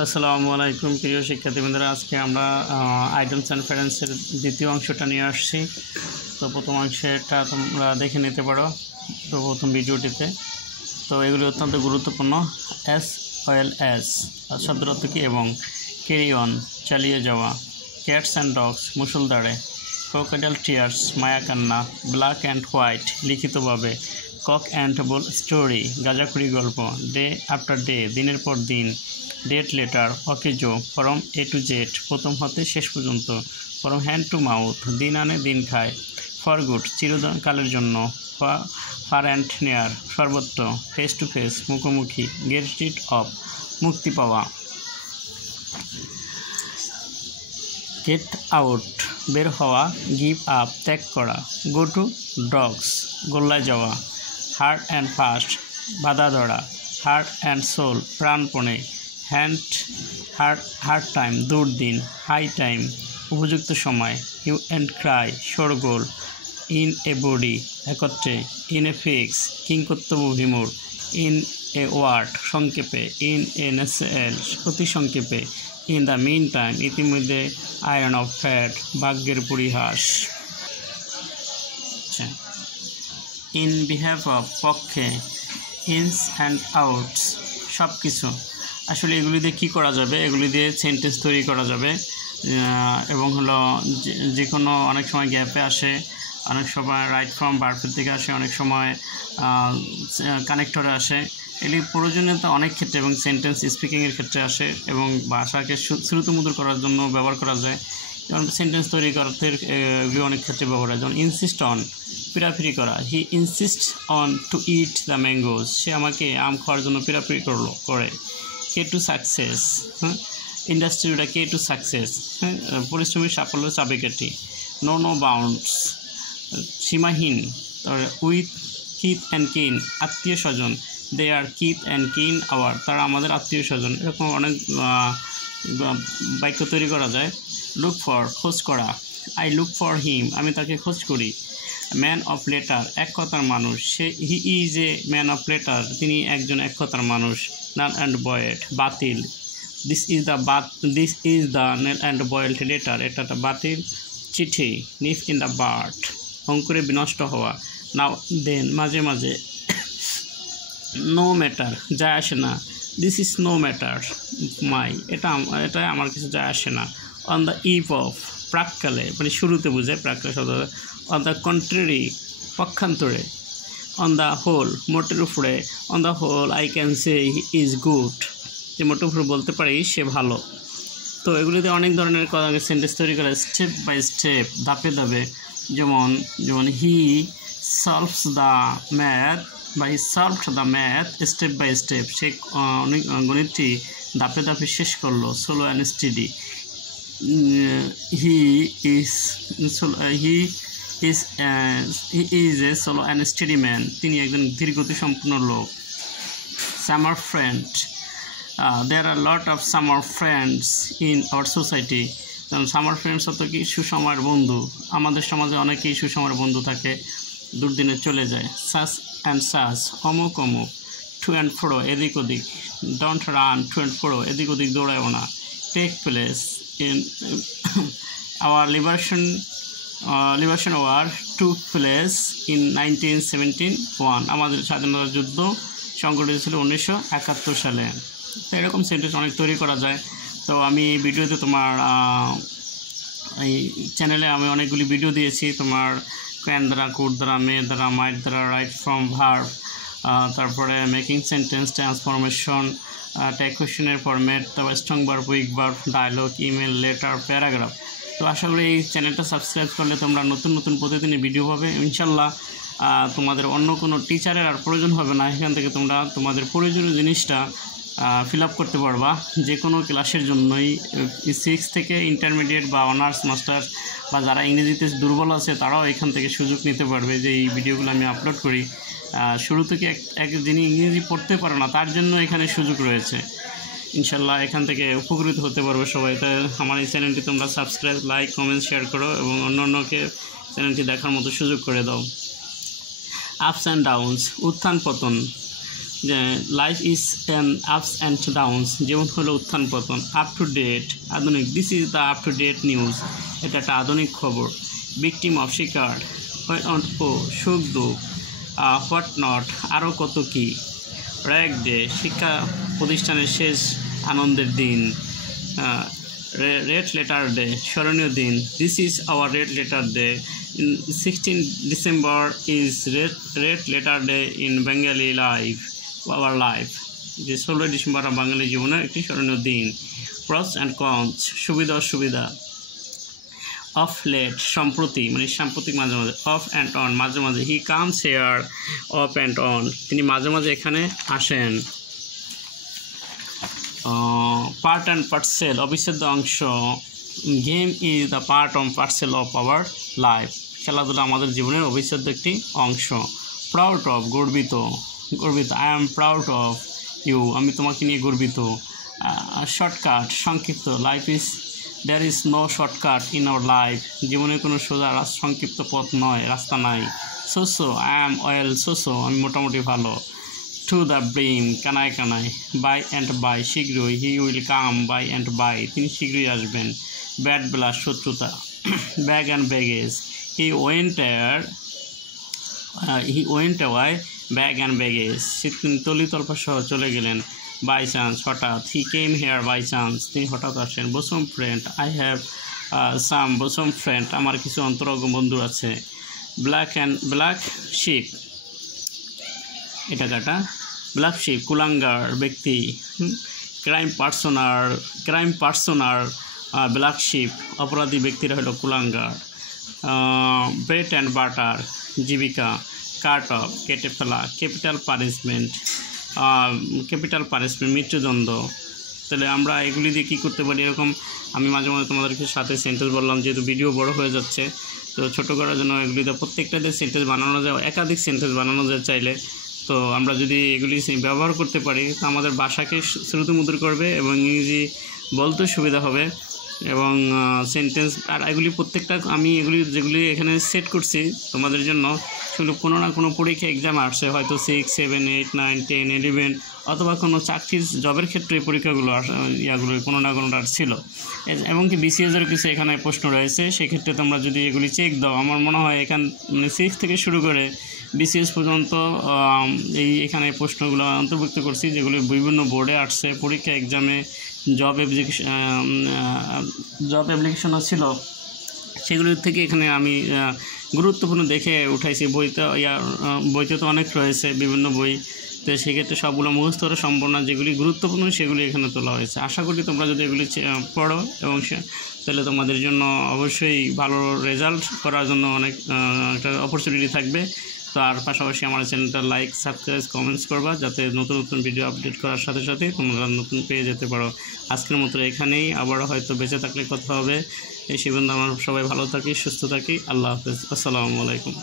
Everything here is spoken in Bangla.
আসসালামু আলাইকুম প্রিয় শিক্ষার্থী বন্ধুরা, আজকে আমরা আইডলস অ্যান্ড প্যারেন্টসের দ্বিতীয় অংশটা নিয়ে আসছি। তো প্রথম অংশটা তোমরা দেখে নিতে পারো তো প্রথম ভিডিওটিতে। তো এগুলি অত্যন্ত গুরুত্বপূর্ণ। অ্যাজ ওয়েল অ্যাজ শব্দের অর্থ কী এবং ক্যারি অন চালিয়ে যাওয়া, ক্যাটস অ্যান্ড ডগস মুষলধারে, ক্রোকোডাইল টিয়ার্স মায়াকান্না, ব্ল্যাক অ্যান্ড হোয়াইট লিখিতভাবে, কক অ্যান্ড বুল স্টোরি গাঁজাখুরি গল্প, ডে আফটার ডে দিনের পর দিন, ডেট লেটার অকেজো ফ্রম এ টু জেড প্রথম হতে শেষ পর্যন্ত, ফ্রম হ্যান্ড টু মাউথ দিন আনে দিন খায়, ফর গুড চিরকালের জন্য, ফার অ্যান্ড নিয়ার সর্বত্র, ফেস টু ফেস মুখোমুখি, গেট রিড অফ মুক্তি পাওয়া, গেট আউট বের হওয়া, গিভ আপ ত্যাগ করা, গো টু ডগস গোল্লায় যাওয়া, হার্ট অ্যান্ড ফাস্ট বাধা ধরা, হার্ট অ্যান্ড সোল প্রাণপণে, হার্ড টাইম দুর্দিন, হাই টাইম উপযুক্ত সময়, হিউ অ্যান্ড ক্রাই শোরগোল, ইন এ বডি একত্রে, ইন এ ফিক্স কিংকর্তব্য বিমূঢ়, ইন এ ওয়ার্ড সংক্ষেপে, ইন এ নেসেল অতি সংক্ষেপে, ইন দ্য মিন টাইম ইতিমধ্যে, আয়রন অফ ফ্যাট ভাগ্যের পরিহাস, ইন বিহেভ অফ পক্ষে, ইনস অ্যান্ড আউটস সব কিছু। আসলে এগুলি দিয়ে কী করা যাবে, এগুলি দিয়ে সেন্টেন্স তৈরি করা যাবে এবং হলো যে কোনো অনেক সময় গ্যাপে আসে, অনেক সময় রাইট ফ্রম ভার্বের থেকে আসে, অনেক সময় কানেক্টরে আসে। এগুলি প্রয়োজনীয়তা অনেক ক্ষেত্রে এবং সেন্টেন্স স্পিকিংয়ের ক্ষেত্রে আসে এবং ভাষাকে শ্রুতমধুর করার জন্য ব্যবহার করা যায়। যেমন সেন্টেন্স তৈরি করতে এগুলি অনেক ক্ষেত্রে ব্যবহার হয়। যেমন ইনসিস্ট অন পিরাপিরি করা, he insist on to eat the mangoes সে আমাকে আম খাওয়ার জন্য পিরাপিরি করে। কে টু সাকসেস, ইন্ডাস্ট্রিটা কে টু সাকসেস, পরিশ্রমের সাফল্য চাবিকাঠি, নো বাউন্ডস সীমাহীন, উইথ কিথ অ্যান্ড কিন আত্মীয় স্বজন, they are kith and kin our তারা আমাদের আত্মীয় স্বজন। এরকম অনেক বাক্য তৈরি করা যায়। লুক ফর খোঁজ করা, আই লুক ফর হিম আমি তাকে খোঁজ করি। ম্যান অফ লেটার এক কথার মানুষ, সে he is a man of letter তিনি একজন এক কথার মানুষ। নাল অ্যান্ড বয়েড বাতিল, this is the null and বয়েলড লেটার এটা একটা বাতিল চিঠি। নিফ ইন দ্য বার্ড অঙ্কুরে বিনষ্ট হওয়া। নাও দেন মাঝে মাঝে। নো ম্যাটার যায় আসে না, দিস ইজ নো ম্যাটার মাই এটা আমার কিছু যায় আসে না। অন দ্য ইভ অফ প্রাককালে মানে শুরুতে বোঝায় প্রাককালে শব্দ। অন দ্য কন্ট্রারি পক্ষান্তরে। অন দ্য হোল মোটের উপরে, on the whole I can say is good যে মোটের উপরে বলতে পারি সে ভালো। তো এগুলিতে অনেক ধরনের সেন্টেন্স তৈরি করা স্টেপ বাই স্টেপ ধাপে ধাপে। যেমন হি সলভস দ্য ম্যাথ বা he solved the math step by step সে গণিতটি ধাপে ধাপে শেষ করলো। Slow and steady, he is a slow and steady man তিনি একজন ধীরগতি সম্পূর্ণ লোক। Summer friend, there are a lot of summer friends in our society. যেমন সামার ফ্রেন্ডস অত কি সুসময়ের বন্ধু, আমাদের সমাজে অনেকেই সুসময়ের বন্ধু থাকে, দুর্দিনে চলে যায়। সাস অ্যান্ড সাস অমুক অমুক। টু অ্যান্ড ফ্রো এদিক ওদিক, don't run to and fro এদিক ওদিক দৌড়ায়ও না। Take place in our liberation war took place in 1971 আমাদের স্বাধীনতা যুদ্ধ সংগঠিত ছিল 1971 সালে। তো এরকম সেন্টেন্স অনেক তৈরি করা যায়। তো আমি এই ভিডিওতে তোমার এই চ্যানেলে আমি অনেকগুলি ভিডিও দিয়েছি তোমার ক্যান দ্বারা, কুড দ্বারা, মে দ্বারা, মাইট দ্বারা, রাইট ফ্রম ভার্ব, তারপরে মেকিং সেন্টেন্স ট্রান্সফরমেশন, ট্যাগ কোয়েশ্চেনের ফরম্যাট, তারপর strong verb, weak verb, dialogue, email, letter, paragraph. তো আশা করি এই চ্যানেলটা সাবস্ক্রাইব করলে তোমরা নতুন নতুন প্রতিদিনই ভিডিও পাবে ইনশাল্লাহ। তোমাদের অন্য কোনো টিচারের আর প্রয়োজন হবে না, এখান থেকে তোমরা তোমাদের প্রয়োজনীয় জিনিসটা ফিল আপ করতে পারবা যে কোনো ক্লাসের জন্যই। 6 থেকে ইন্টারমিডিয়েট বা অনার্স মাস্টার্স বা যারা ইংরেজিতে দুর্বল আছে তারাও এখান থেকে সুযোগ নিতে পারবে যে এই ভিডিওগুলো আমি আপলোড করি। শুরু থেকে যিনি ইংরেজি পড়তে পারে না তার জন্য এখানে সুযোগ রয়েছে ইনশাল্লাহ, এখান থেকে উপকৃত হতে পারবে সবাই। তাই আমার এই চ্যানেলটি তোমরা সাবস্ক্রাইব, লাইক, কমেন্ট, শেয়ার করো এবং অন্যকে চ্যানেলটি দেখার মতো সুযোগ করে দাও। আপস অ্যান্ড ডাউনস উত্থান পতন, যে life is an ups and downs, জীবন হলো উত্থান পতন। আপ টু ডেট, আধুনিক, this is the up to date news, এটা একটা আধুনিক খবর। ভিকটিম অফ শিকার, ও সুখ দুঃখ, হোয়াট নট, আরও কত কী। র্যাগ ডে, শিক্ষা প্রতিষ্ঠানের শেষ আনন্দের দিন। রেড লেটার ডে, স্মরণীয় দিন। This is our red letter day. 16 December is red letter day in Bengali life, our life. যে 16 ডিসেম্বর বাঙালি জীবনের একটি স্মরণীয় দিন। প্রস অ্যান্ড কনস, সুবিধা অসুবিধা। অফ লেট, সম্প্রতি, মানে সাম্প্রতিক, মাঝে মাঝে। অফ অ্যান্ড অন, মাঝে মাঝে। He comes hair of and on, তিনি মাঝে মাঝে এখানে আসেন। পার্ট অ্যান্ড পার্সেল, অবিচ্ছেদ্য অংশ। Game is the part of parcel of our life, খেলাধুলা আমাদের জীবনের অবিচ্ছেদ্য একটি অংশ। প্রাউড অফ, গর্বিত, গর্বিত। I am proud of you, আমি তোমাকে নিয়ে গর্বিত। শর্টকাট, সংক্ষিপ্ত। Life is, there is no shortcut in our life, জীবনে কোনো সোজা সংক্ষিপ্ত পথ নয়, রাস্তা নাই। সোসো, আই অ্যাম ওয়েল সোসো, আমি মোটামুটি ভালো। টু দ্য ব্রিম, কানায় কানায়। বাই অ্যান্ড বাই, শীঘ্রই। He will come by and by, তিনি শীঘ্রই আসবেন। ব্যাড ব্লাস, শত্রুতা। Bag and baggage, he went away bag and baggage, তিনি তলিতল্পা সহ চলে গেলেন। বাই চান্স, হঠাৎ। He came here by chance, তিনি হঠাৎ আসেন। Bosom friend, I have some bosom friend, আমার কিছু অন্তরঙ্গ বন্ধু আছে। ব্ল্যাক শিপ, এটা কাটা। ব্ল্যাক শিপ, কুলাঙ্গার, ব্যক্তি। ক্রাইম পার্সনার, ব্ল্যাক শিপ, অপরাধী ব্যক্তিরা হলো কুলাঙ্গার। ব্রেড অ্যান্ড বাটার, জীবিকা। কাট অফ, কেটে ফেলা। ক্যাপিটাল পানিশমেন্ট, মৃত্যুদণ্ড। তাহলে আমরা এগুলি দিয়ে কী করতে পারি, এরকম আমি মাঝে মাঝে তোমাদেরকে সাথে সেন্টেন্স বললাম, যেহেতু ভিডিও বড় হয়ে যাচ্ছে, তো ছোটো করার জন্য এগুলিতে প্রত্যেকটাতে সেন্টেন্স বানানো যায়, একাধিক সেন্টেন্স বানানো যায় চাইলে। তো আমরা যদি এগুলি ব্যবহার করতে পারি, তো আমাদের ভাষাকে শ্রুতিমধুর করবে এবং ইংরেজি বলতে সুবিধা হবে। এবং সেন্টেন্স, আর এগুলি প্রত্যেকটা আমি যেগুলি এখানে সেট করছি তোমাদের জন্য, সেগুলো কোনো না কোনো পরীক্ষা এক্সাম আসছে, হয়তো 6, 7, 8, 9, 10, 11, অথবা কোনো চাকরির জবের ক্ষেত্রে এই পরীক্ষাগুলো ইয়াগুলো কোনো না কোনোটা ছিল। এবং কি বিসিএসের কিছু এখানে প্রশ্ন রয়েছে, সেক্ষেত্রে তোমরা যদি এগুলি চেক দাও, আমার মনে হয় মানে 6 থেকে শুরু করে বিসিএস পর্যন্ত এখানে প্রশ্নগুলো অন্তর্ভুক্ত করছি, যেগুলি বিভিন্ন বোর্ডে আসছে, পরীক্ষা এক্সামে জব অ্যাপ্লিকেশনও ছিল, সেগুলির থেকে এখানে আমি গুরুত্বপূর্ণ দেখে উঠাইছি। বইতে তো অনেক রয়েছে, বিভিন্ন বই, তো সেক্ষেত্রে সবগুলো মুখস্থ করা সম্ভব না, যেগুলি গুরুত্বপূর্ণ সেগুলি এখানে তোলা হয়েছে। আশা করি তোমরা যদি এগুলি পড়ো এবং তাহলে তোমাদের জন্য অবশ্যই ভালো রেজাল্ট করার জন্য অনেক একটা অপরচুনিটি থাকবে। তো আর পাশাপাশি আমার চ্যানেলটা লাইক, সাবস্ক্রাইব, কমেন্টস করবা, যাতে নতুন নতুন ভিডিও আপডেট করার সাথে সাথে তোমরা নতুন পেয়ে যেতে পারো। আজকের মতো এখানেই, আবারও হয়তো বেঁচে থাকলে কথা হবে। এই সে পর্যন্ত আমরা সবাই ভালো থাকি, সুস্থ থাকি। আল্লাহ হাফেজ, আসসালামু আলাইকুম।